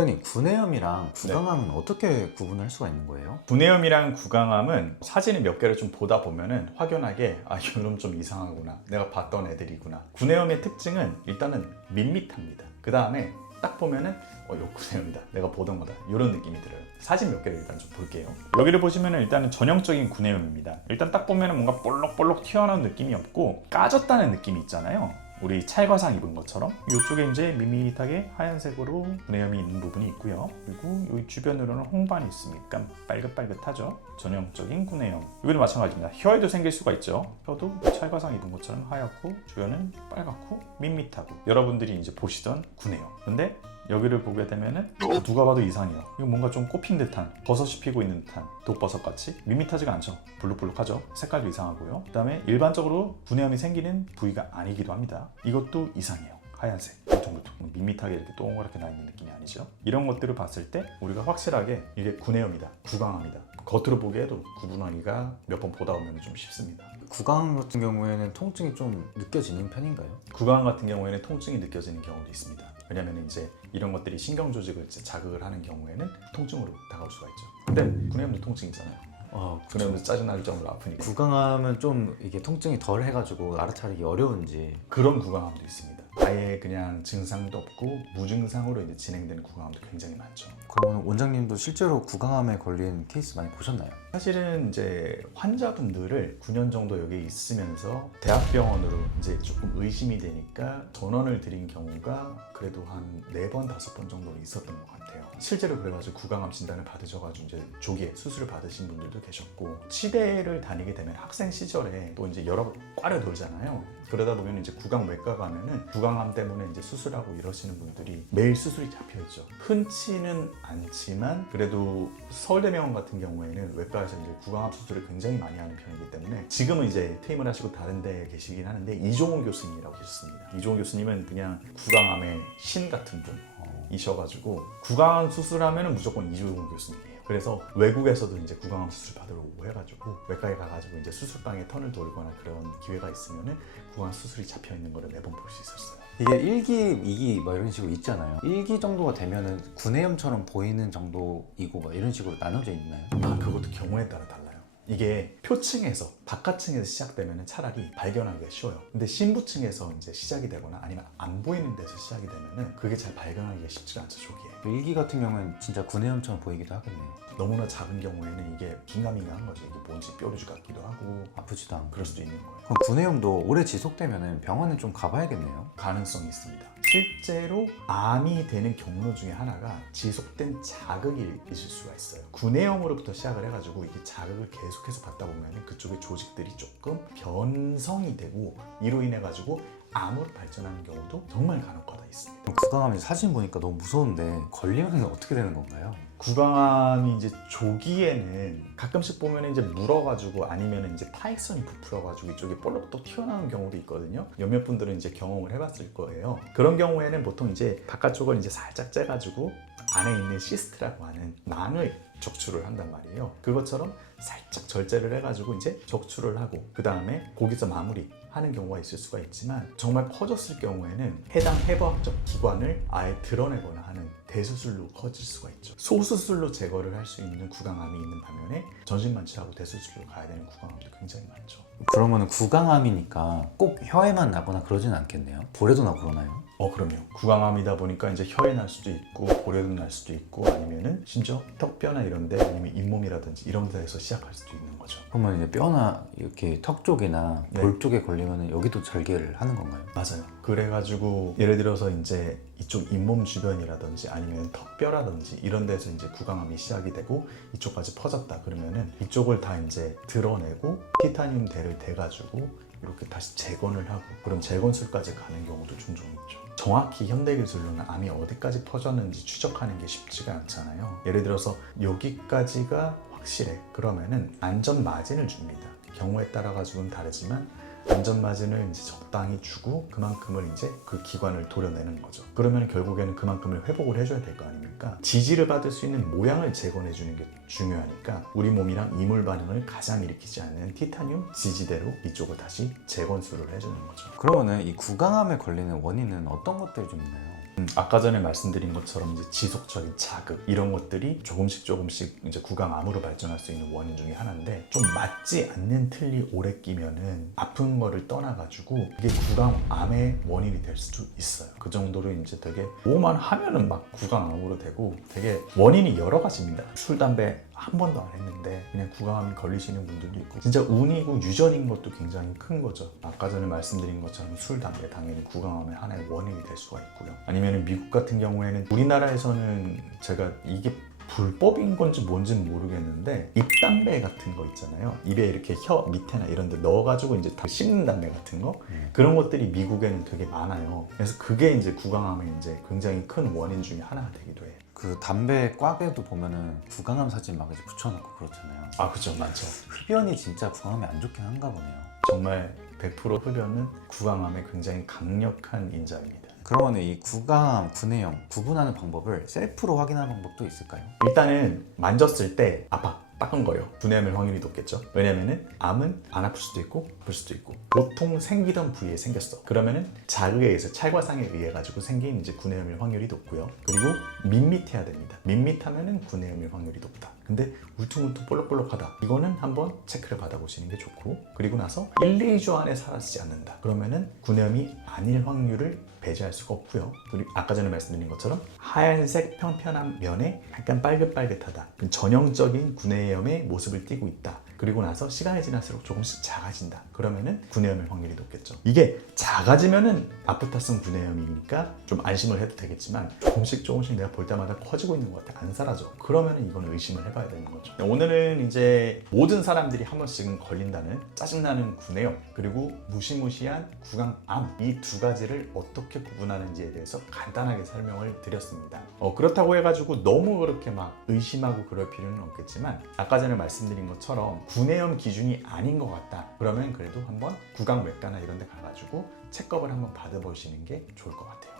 원장님, 구내염이랑 구강암은 어떻게 구분할 수가 있는 거예요? 구내염이랑 구강암은 사진을 몇 개를 좀 보다 보면은 확연하게 이놈 좀 이상하구나, 내가 봤던 애들이구나. 구내염의 특징은 일단은 밋밋합니다. 그 다음에 딱 보면은 이거 구내염이다, 내가 보던 거다, 이런 느낌이 들어요. 사진 몇 개를 일단 좀 볼게요. 여기를 보시면은 일단은 전형적인 구내염입니다. 일단 딱 보면은 뭔가 볼록볼록 튀어나온 느낌이 없고 까졌다는 느낌이 있잖아요. 우리 찰과상 입은 것처럼 이쪽에 이제 밋밋하게 하얀색으로 구내염이 있는 부분이 있고요. 그리고 여기 주변으로는 홍반이 있으니까 빨긋빨긋하죠. 전형적인 구내염. 여기도 마찬가지입니다. 혀에도 생길 수가 있죠. 혀도 찰과상 입은 것처럼 하얗고 주변은 빨갛고 밋밋하고 여러분들이 이제 보시던 구내염. 근데 여기를 보게 되면은 누가 봐도 이상해요. 이거 뭔가 좀 꼽힌 듯한, 버섯이 피고 있는 듯한 독버섯 같이 밋밋하지가 않죠. 블룩블룩하죠. 색깔도 이상하고요. 그 다음에 일반적으로 구내염이 생기는 부위가 아니기도 합니다. 이것도 이상해요. 하얀색, 울퉁불퉁, 밋밋하게 이렇게 동그랗게 나 있는 느낌이 아니죠. 이런 것들을 봤을 때 우리가 확실하게 이게 구내염이다, 구강암이다, 겉으로 보기에도 구분하기가 몇 번 보다 보면 좀 쉽습니다. 구강암 같은 경우에는 통증이 좀 느껴지는 편인가요? 구강암 같은 경우에는 통증이 느껴지는 경우도 있습니다. 왜냐하면 이제 이런 것들이 신경 조직을 자극을 하는 경우에는 통증으로 다가올 수가 있죠. 근데 구내염도 통증 있잖아요. 구내염도 짜증날 정도로 아프니까. 구강암은 좀 이게 통증이 덜 해가지고 알아차리기 어려운지. 그런 구강암도 있습니다. 아예 그냥 증상도 없고 무증상으로 이제 진행되는 구강암도 굉장히 많죠. 그러면 원장님도 실제로 구강암에 걸린 케이스 많이 보셨나요? 사실은 이제 환자분들을 9년 정도 여기 있으면서 대학병원으로 이제 조금 의심이 되니까 전원을 드린 경우가 그래도 한 4번, 5번 정도는 있었던 것 같아요. 실제로 그래가지고 구강암 진단을 받으셔가지고 이제 조기에 수술을 받으신 분들도 계셨고, 치대를 다니게 되면 학생 시절에 또 이제 여러 과를 돌잖아요. 그러다 보면 이제 구강외과 가면은 구강암 때문에 이제 수술하고 이러시는 분들이 매일 수술이 잡혀있죠. 흔치는 않지만 그래도 서울대병원 같은 경우에는 외과에서 이제 구강암 수술을 굉장히 많이 하는 편이기 때문에 지금은 이제 퇴임을 하시고 다른 데 계시긴 하는데, 이종호 교수님이라고 계셨습니다. 이종호 교수님은 그냥 구강암의 신 같은 분이셔가지고 구강암 수술하면 무조건 이종호 교수님이에요. 그래서 외국에서도 이제 구강암 수술 받으러 오고 해가지고 외과에 가가지고 이제 수술방에 턴을 돌거나 그런 기회가 있으면은 구강암 수술이 잡혀 있는 거를 매번 볼 수 있었어요. 이게 1기, 2기 막 이런 식으로 있잖아요. 1기 정도가 되면은 구내염처럼 보이는 정도이고 막 이런 식으로 나눠져 있나요? 그것도 경우에 따라 달라요. 이게 표층에서, 바깥층에서 시작되면 차라리 발견하기가 쉬워요. 근데 심부층에서 이제 시작이 되거나 아니면 안 보이는 데서 시작이 되면은 그게 잘 발견하기가 쉽지가 않죠, 초기에. 1기 같은 경우는 진짜 구내염처럼 보이기도 하겠네요. 너무나 작은 경우에는 이게 긴가민가한 거죠. 이게 뭔지 뾰루지 같기도 하고 아프지도 않고. 그럴 수도 있는 거예요. 그럼 구내염도 오래 지속되면 병원에 좀 가봐야겠네요. 가능성이 있습니다. 실제로 암이 되는 경로 중에 하나가 지속된 자극이 있을 수가 있어요. 구내염으로부터 시작을 해가지고 이게 자극을 계속해서 받다 보면 그쪽의 조직들이 조금 변성이 되고 이로 인해 가지고 암으로 발전하는 경우도 정말 간혹가다 있습니다. 구강암 사진 보니까 너무 무서운데 걸리면 어떻게 되는 건가요? 구강암이 이제 조기에는 가끔씩 보면 이제 물어가지고 아니면 이제 타액선이 부풀어가지고 이쪽에 볼록 튀어나오는 경우도 있거든요. 몇몇 분들은 이제 경험을 해봤을 거예요. 그런 경우에는 보통 이제 바깥쪽을 이제 살짝 째가지고 안에 있는 시스트라고 하는 망을 적출을 한단 말이에요. 그것처럼 살짝 절제를 해가지고 이제 적출을 하고 그 다음에 거기서 마무리 하는 경우가 있을 수가 있지만, 정말 커졌을 경우에는 해당 해부학적 기관을 아예 드러내거나 하는 대수술로 커질 수가 있죠. 소수술로 제거를 할 수 있는 구강암이 있는 반면에 전신만취하고 대수술로 가야 되는 구강암도 굉장히 많죠. 그러면 구강암이니까 꼭 혀에만 나거나 그러진 않겠네요? 볼에도 나고 그러나요? 그럼요. 구강암이다 보니까 이제 혀에 날 수도 있고 볼에도 날 수도 있고 아니면은 심지어 턱뼈나 이런데 아니면 잇몸이라든지 이런 데에서 시작할 수도 있는 거죠. 그러면 이제 뼈나 이렇게 턱 쪽이나 볼 쪽에 걸리면 여기도 절개를 하는 건가요? 맞아요. 그래가지고 예를 들어서 이제 이쪽 잇몸 주변이라든지 아니면 턱뼈라든지 이런 데서 이제 구강암이 시작이 되고 이쪽까지 퍼졌다 그러면은 이쪽을 다 이제 드러내고 티타늄 대를 대가지고 이렇게 다시 재건을 하고, 그럼 재건술까지 가는 경우도 종종 있죠. 정확히 현대기술로는 암이 어디까지 퍼졌는지 추적하는 게 쉽지가 않잖아요. 예를 들어서 여기까지가 확실해. 그러면은 안전마진을 줍니다. 경우에 따라 가지고는 다르지만 안전마진을 이제 적당히 주고 그만큼을 이제 그 기관을 도려내는 거죠. 그러면 결국에는 그만큼을 회복을 해줘야 될 거 아닙니까? 지지를 받을 수 있는 모양을 재건해 주는 게 중요하니까 우리 몸이랑 이물 반응을 가장 일으키지 않는 티타늄 지지대로 이쪽을 다시 재건술을 해주는 거죠. 그러면은 이 구강암에 걸리는 원인은 어떤 것들이 좀 있나요? 아까 전에 말씀드린 것처럼 이제 지속적인 자극 이런 것들이 조금씩 이제 구강암으로 발전할 수 있는 원인 중에 하나인데, 좀 맞지 않는 틀이 오래 끼면은 아픈 거를 떠나가지고 이게 구강암의 원인이 될 수도 있어요. 그 정도로 이제 되게 뭐만 하면은 막 구강암으로 되고, 되게 원인이 여러 가지입니다. 술, 담배 한 번도 안 했는데 그냥 구강암이 걸리시는 분들도 있고, 진짜 운이고 유전인 것도 굉장히 큰 거죠. 아까 전에 말씀드린 것처럼 술, 담배 당연히 구강암의 하나의 원인이 될 수가 있고요. 아니면 미국 같은 경우에는, 우리나라에서는 제가 이게 불법인 건지 뭔지는 모르겠는데 입담배 같은 거 있잖아요. 입에 이렇게 혀 밑에나 이런 데 넣어가지고 이제 다 씹는 담배 같은 거, 그런 것들이 미국에는 되게 많아요. 그래서 그게 이제 구강암의 이제 굉장히 큰 원인 중에 하나가 되기도 해요. 그 담배 꽉에도 보면은 구강암 사진 막 이제 붙여놓고 그렇잖아요. 아, 그죠, 맞죠. 흡연이 진짜 구강암에 안 좋긴 한가 보네요. 정말 100% 흡연은 구강암의 굉장히 강력한 인자입니다. 그러면 이 구강암, 구내염 구분하는 방법을 셀프로 확인하는 방법도 있을까요? 일단은 만졌을 때 아파, 따끔거려, 구내염일 확률이 높겠죠. 왜냐면은 암은 안 아플 수도 있고 아플 수도 있고, 보통 생기던 부위에 생겼어 그러면은 자극에 의해서, 찰과상에 의해 가지고 생긴 이제 구내염일 확률이 높고요. 그리고 밋밋해야 됩니다. 밋밋하면은 구내염일 확률이 높다. 근데 울퉁불퉁 볼록볼록하다, 이거는 한번 체크를 받아보시는 게 좋고, 그리고 나서 1, 2주 안에 사라지지 않는다, 그러면은 구내염이 아닐 확률을 배제할 수가 없고요. 그리고 아까 전에 말씀드린 것처럼 하얀색 평평한 면에 약간 빨긋빨긋하다, 전형적인 구내염의 모습을 띠고 있다. 그리고 나서 시간이 지날수록 조금씩 작아진다, 그러면은 구내염일 확률이 높겠죠. 이게 작아지면은 아프타성 구내염이니까 좀 안심을 해도 되겠지만, 조금씩 내가 볼 때마다 커지고 있는 것 같아, 안 사라져, 그러면은 이건 의심을 해봐야 되는 거죠. 오늘은 이제 모든 사람들이 한 번씩은 걸린다는 짜증나는 구내염, 그리고 무시무시한 구강암, 이 두 가지를 어떻게 구분하는지에 대해서 간단하게 설명을 드렸습니다. 그렇다고 해가지고 너무 그렇게 막 의심하고 그럴 필요는 없겠지만, 아까 전에 말씀드린 것처럼 구내염 기준이 아닌 것 같다, 그러면 그래도 한번 구강외과나 이런 데 가가지고 체크업을 한번 받아보시는 게 좋을 것 같아요.